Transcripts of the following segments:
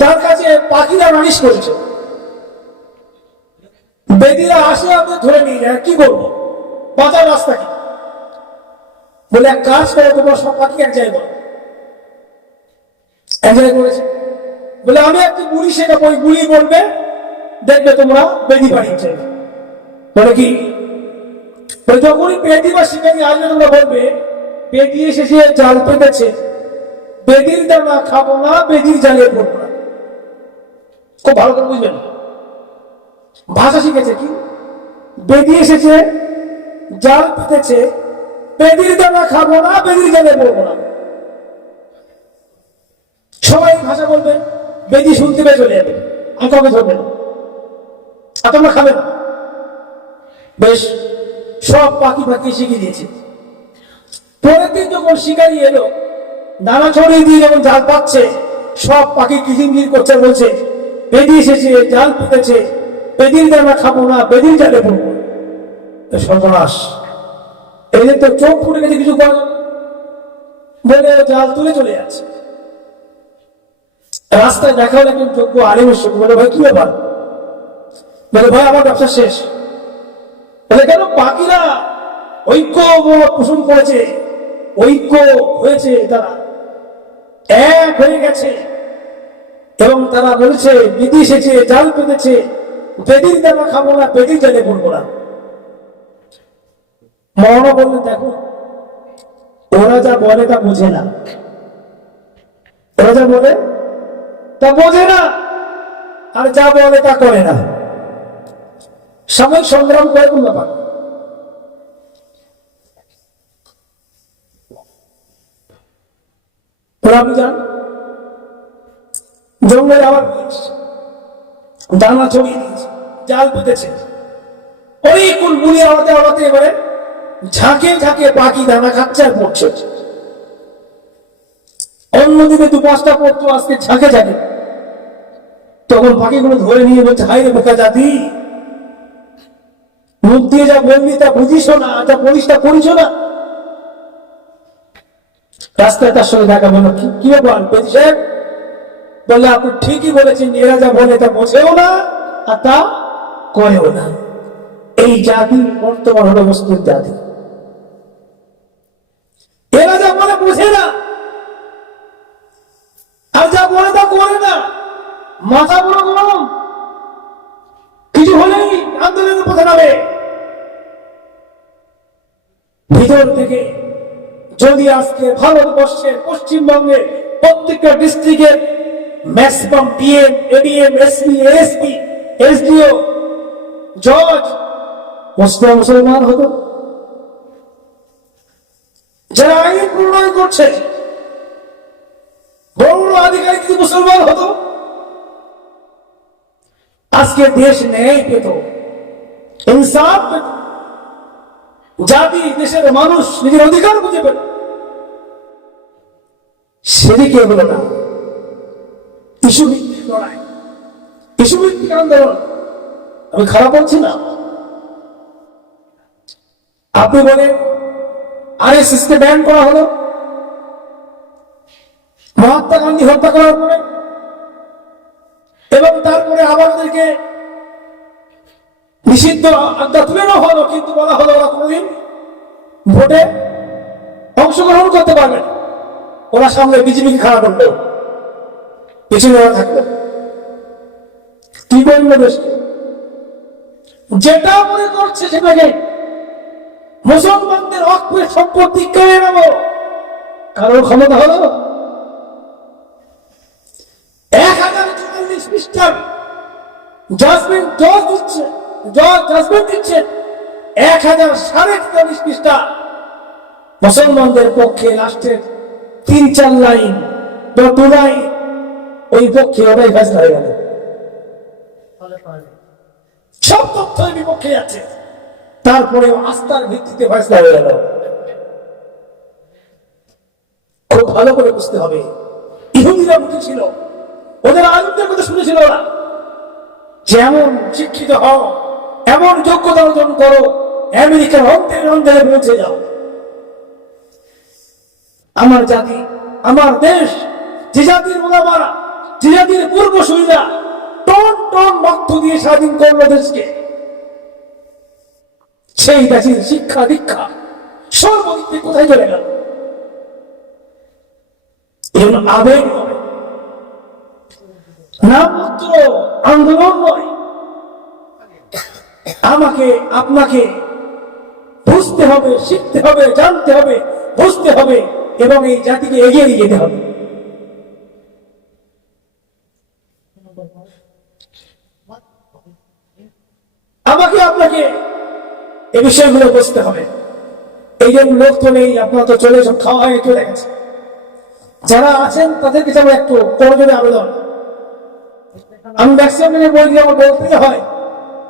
তার কাছে পাখিরা নালিশ বেদিরা আসে আপনি ধরে নিয়ে যায়, কি করব রাস্তা কি? বলে এক কাজ করে, তোমরা সব পাখি এক জায়গায় করেছে বলে আমি একটি বুড়ি সেটা ওই বুড়ি বলবে, দেখবে তোমরা বেদি পাঠিয়েছে বলে কি? যখনই বেদি বা শিকারি আসবে, তোমরা বলবে, বেদি এসেছে জাল পেতেছে বেদির দানা খাব না বেদির জালে পড়ব না। খুব ভালো করে বুঝবেন। ভাষা শিখেছে কি? বেদি এসেছে, জাল পেতেছে বেদির দানা খাব না বেদির জালে পড়ব না। সবাই ভাষা বলবে বেদি শুনতে পেয়ে চলে যাবে। আর কাউকে ধরবে না। আর তোমরা খাবে না। বেশ, সব পাখি পাখি শিখিয়ে দিয়েছে। পরের দিন যখন শিকারি এলো দানা ছড়িয়ে দিয়ে যখন জাল পাচ্ছে। সব পাখি কিচিরমিচির করছে, বলছে, বেদি এসেছে, জাল পেতেছে বেদির দানা খাব না বেদির জালে পড়ব সর্বনাশ। এদের তো চোখ ফুটে গেছে কিছু করার। বলে জাল তুলে চলে যাচ্ছে। রাস্তায় দেখা হলো একজন যোগ্য আলিমের সঙ্গে। বলে, ভাই, কি ব্যাপার? বলে, ভাই, আমার ব্যবসা শেষ। বলে, কেন বাকিরা ঐক্য পোষণ করেছে? ঐক্য হয়েছে তারা। এক হয়ে গেছে। এবং তারা বলেছে, বিধি এসেছে জাল পেতেছে বেদির দানা খাব না, বেদির জালে পড়ব না। মৌলানা বললেন, দেখো, ওরা যা বলে তা বোঝে না। ওরা যা বলে তা বোঝে না, আর যা বলে তা করে না। সাময়িক সংগ্রাম করে কোন ব্যাপার। আপনি যান জঙ্গলে আবার দানা ছড়িয়ে দিয়েছে জাল বুড়ি আওয়াতে আওয়াতে এবারে ঝাঁকে ঝাঁকে পাখি দানা খাচ্ছে আর পড়ছে অন্যদিকে দু পাঁচটা পড়তো আজকে ঝাঁকে ঝাঁকে। তখন পাখিগুলো ধরে নিয়ে বলছে হাই রে বোকা জাতি। মুখ দিয়ে যা বললি তা বুঝিস না যা বলিস তা করিস না। রাস্তায় তার সঙ্গে দেখা বলো কি ব্যাপার বেদি সাহেব? বললে, আপনি ঠিকই বলেছেন, এরা যা বলে তা বোঝেও না আর তা করেও না। এই জাতি বর্তমান হলো মুসলিম জাতি। এরা যা বলে বোঝে না, আর যা বলে তা করে না। মাথা পুরো গরম। কিছু হলেই আন্দোলনের পথে নামে ভিতর থেকে যদি আজকে ভারতবর্ষের পশ্চিমবঙ্গের প্রত্যেকটা ডিস্ট্রিক্টের maximum PM ADM SP SP SDO জজ মুসলিম মুসলমান হতো। যারা আইন প্রণয়ন করছে, বড় বড় আধিকারিক যদি মুসলমান হতো? আজকে দেশ ন্যায় পেত। ইনসাফ পেত। জাতি, দেশের মানুষ নিজের অধিকার বুঝে পেল। সেদিকে হলো না। আমি খারাপ বলছি না। আপনি বলেন আরএসএস কে ব্যান করা হলো? মহাত্মা গান্ধী হত্যা করার পরে? এবং তারপরে আবার ওদেরকে নিষিদ্ধ আজ্ঞা তুলে নেওয়া হলো, কিন্তু বলা হলো ওরা কোনোদিন ভোটে অংশগ্রহণ করতে পারবে না। ওরা সামনে বিজেপিকে খাড়া করবে। পিছনে ওরা থাকবে। কি করবে যেটা মনে করছে সেটাকে মুসলমানদের অক্ষের সম্পত্তি কেড়ে নেব। কারোর ক্ষমতা হলো এক হাজার চুয়াল্লিশ খ্রিস্টান জাজমেন্ট জজ দিচ্ছে। জজ জাজমেন্ট দিচ্ছে এক হাজার সাড়ে চুয়াল্লিশ পৃষ্ঠা। মুসলমানদের পক্ষে লাস্টের তিন চার লাইন দু লাইন ওই পক্ষে ওটাই ফেসলা হয়ে গেল। সব তথ্য বিপক্ষে আছে। তারপরে আস্থার ভিত্তিতে ফেসলা হয়ে গেল। খুব ভালো করে বুঝতে হবে। ইহুদিরা বুঝেছিল ওদের আলমদের কথা শুনেছিল ওরা। যে এমন শিক্ষিত হও এমন যোগ্যতা অর্জন করো, আমেরিকার অন্তের অন্তরে পৌঁছে যাও। আমার জাতি, আমার দেশ, যে জাতির মোলামারা যে জাতির পূর্বসূরীরা টন টন রক্ত দিয়ে স্বাধীন করল দেশকে। সেই জাতির শিক্ষা দীক্ষা সর্বদিক কোথায় চলে গেল? আবেগ নয়, নামমাত্র আন্দোলন নয় আমাকে, আপনাকে বুঝতে হবে, শিখতে হবে, জানতে হবে, বুঝতে হবে, এবং এই জাতিকে এগিয়ে নিয়ে যেতে হবে। আমাকে, আপনাকে এই বিষয়গুলো বুঝতে হবে। এই জন্য লোক তো নেই, আপনারা তো চলে সব খাওয়া হয়ে চলে গেছে। যারা আছেন, তাদেরকে যেমন একটু করজোরে আবেদন। আমি ম্যাক্সিমাম আমার বলতে হয়।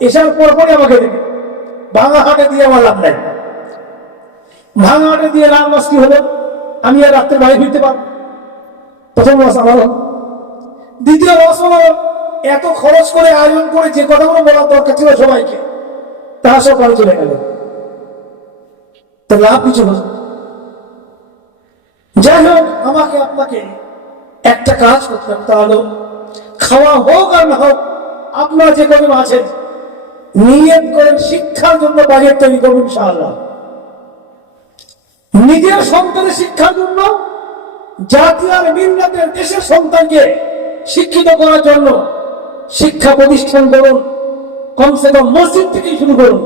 এসার পর পরে আমাকে দেবে ভাঙা হাটে দিয়ে আমার লাভ নাই। ভাঙা হাটে দিয়ে লাভ মাস কি হলো? আমি আর রাত্রে বাড়ি ফিরতে পারব প্রথম মাস আমার। দ্বিতীয় মাস হলো, এত খরচ করে আয়োজন করে যে কথাগুলো বলার দরকার ছিল সবাইকে, তারা সব বাড়ি চলে গেল। তো লাভ কিছু হলো। যাই হোক, আমাকে আপনাকে একটা কাজ করতে হবে। তা হলো, খাওয়া হোক আর না হোক, আপনার যে কজন আছেন নিয়ত করেন শিক্ষার জন্য বাজেট তৈরি করবেন ইনশাআল্লাহ। নিজের সন্তানের শিক্ষার জন্য জাতি আর মিল্লাতের দেশের সন্তানকে শিক্ষিত করার জন্য শিক্ষা প্রতিষ্ঠান করুন, কমসে কম মসজিদ থেকেই শুরু করুন।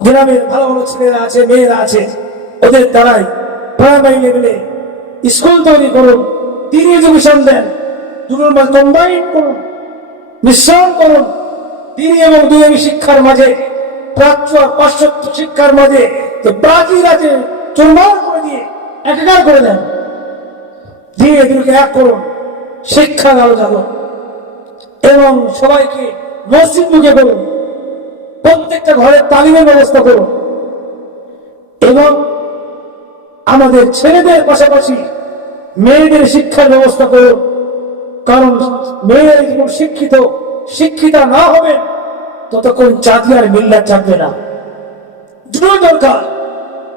গ্রামের ভালো ভালো ছেলেরা আছে, মেয়েরা আছে, ওদের দ্বারাই প্রাইমারি লেভেলে স্কুল তৈরি করুন তিন এডুকেশন দেন দুটোর মাঝে কম্বাইন করুন, মিশ্রণ করুন। তিন এবং দুই শিক্ষার মাঝে, প্রাচ্য আর পাশ্চাত্য শিক্ষার মাঝে যে আছে, চুরমার করে দিয়ে একাকার করে দেন। দিয়ে এগুলোকে এক করুন, শিক্ষা আলো জানুন এবং সবাইকে মসজিদ মুখে করুন। প্রত্যেকটা ঘরে তালিমের ব্যবস্থা করুন। এবং আমাদের ছেলেদের পাশাপাশি মেয়েদের শিক্ষার ব্যবস্থা করুন। কারণ মেয়েরা যখন শিক্ষিত শিক্ষিতা না হবে, ততক্ষণ জাতি আর মিল্লাত জানবে না। দুটোই দরকার,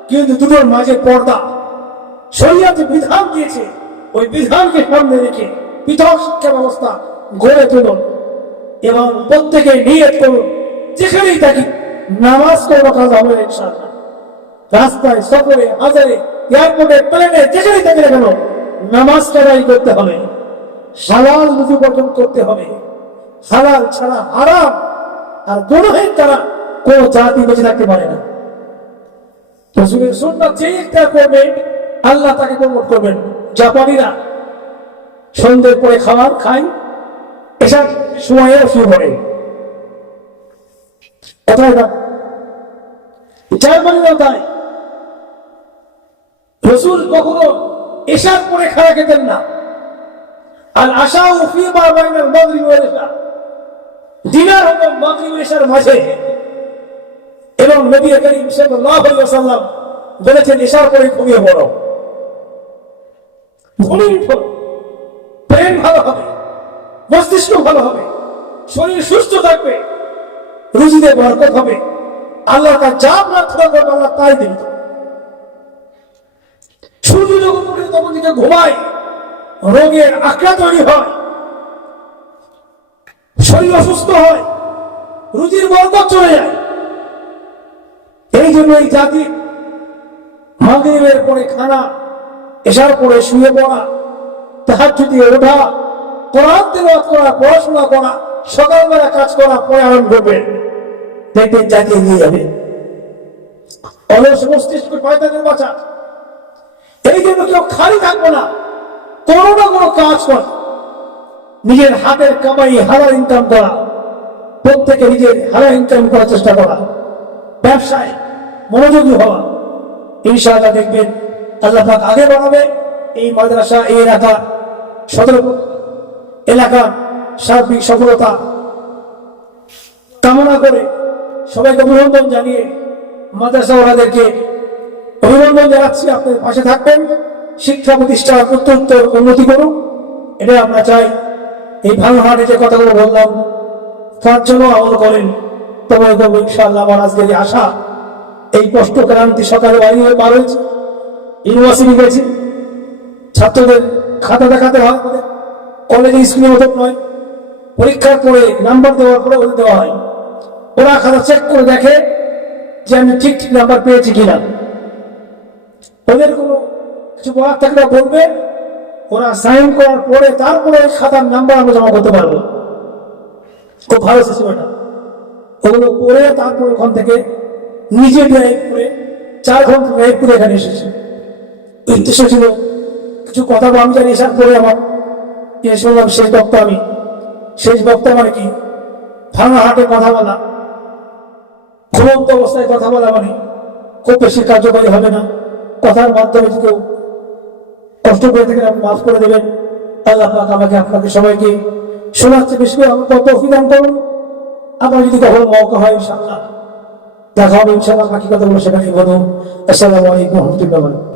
কিন্তু দুটোর মাঝে পর্দা। শরীয়তে বিধান দিয়েছে, ওই বিধানকে সামনে রেখে পৃথক শিক্ষা ব্যবস্থা গড়ে তুলুন এবং প্রত্যেকে নিয়ত করুন, যেখানেই থাকি নামাজ করব কাজ হবে রাস্তায়, সফরে, হাজারে, এয়ারপোর্টে, প্লেনে, যেখানেই থাকি না কেন, নামাজ আদায় করতে হবে। হালাল রুজু বর্জন করতে হবে। হালাল ছাড়া হারাম আর গুণহের দ্বারা কোন জাতি বেঁচে থাকতে পারে না। যে একটা করবে আল্লাহ তাকে করবেন। জাপানিরা সন্ধ্যের পরে খাবার সময়ে শুরু করে তাই। রসুল কখনো এসার পরে খাওয়া খেতেন না। আর আশা উফিমা বাইনাল মাগরিব ওয়াল ইশা মাঝে। এবং বলেছেন পরে ঘুমিয়ে ঘুমিয়ে উঠো। প্রেম ভালো হবে, মস্তিষ্ক ভালো হবে, শরীর সুস্থ থাকবে, রুজিতে বরকত হবে। আল্লাহ তার যা প্রার্থনা করবে আল্লাহ তাই দিন। সূর্য যখন তখন ঘুমায়, রোগের তৈরি হয়। শরীর অসুস্থ হয়, রুজির বরকত চলে যায়। এই জন্য এই জাতি মাগরিবের পরে খানা এসার পরে শুয়ে পড়া তাহার যদি ওঠা, কোরআন তেলাওয়াত করা, পড়াশোনা করা, সকালবেলা কাজ করা, পরে করবেন দেখবেন জাতি এগিয়ে যাবে। অলস মস্তিষ্ক পয়তানের বাঁচা। এই জন্য কেউ খালি থাকব না, কোনো না কোনো কাজ কর। নিজের হাতের কামাই হালাল ইনকাম করা, প্রত্যেকে নিজের হালাল ইনকাম করার চেষ্টা করা, ব্যবসায় মনোযোগী হওয়া। ইনশাআল্লাহ দেখবেন আল্লাহ আগে বাড়াবে, এই মাদ্রাসা, এই এলাকা, সদর এলাকা, সার্বিক সফলতা কামনা করে সবাইকে অভিনন্দন জানিয়ে মাদ্রাসা ওনাদেরকে অভিনন্দন জানাচ্ছি। আপনাদের পাশে থাকবেন, শিক্ষা প্রতিষ্ঠান অত্যন্ত উন্নতি করুন এটা আমরা চাই। এই ভালো হাটে যে কথাগুলো বললাম। তার জন্য আমল করেন। তোমার করব ইনশাআল্লাহ আমার আজকের আশা, এই কষ্ট ক্রান্তি সকালে বাড়ি হয়ে পার হয়েছে। ইউনিভার্সিটি গেছি। ছাত্রদের খাতা দেখাতে হয়। কলেজে স্কুলের মতন নয়। পরীক্ষার পরে নাম্বার দেওয়ার পরে ওদের দেওয়া হয়। ওরা খাতা চেক করে দেখে যে আমি ঠিক ঠিক নাম্বার পেয়েছি কিনা। ওদের কোনো কিছু বলার থাকলে বলবে। ওরা সাইন করার পরে তারপরে খাতার নাম্বার আমরা জমা করতে পারব। খুব ভালো সিস্টেম এটা। ওগুলো করে তারপর ওখান থেকে নিজে ড্রাইভ করে চার ঘণ্টা ড্রাইভ করে এখানে এসেছে। উদ্দেশ্য ছিল কিছু কথা আমি জানি এসার পরে আমার শুনলাম শেষ বক্তা আমি। শেষ বক্তা মানে কি? ভাঙা হাটে কথা বলা। ঘুমন্ত অবস্থায় কথা বলা মানে খুব বেশি কার্যকরী হবে না। কথার মাধ্যমে যদি কেউ কষ্ট করে থাকেন, আপনি মাফ করে দেবেন। আল্লাহ পাক আমাকে আপনাকে সবাইকে শোনাচ্ছে বেশি করে। কত অভিধান করুন। আমার যদি কখনো মৌকা হয়, ইনশাআল্লাহ। দেখা হবে ইনশাআল্লাহ, বাকি কথাগুলো সেখানে বলুন আসসালামু আলাইকুম রহমতুল্লাহ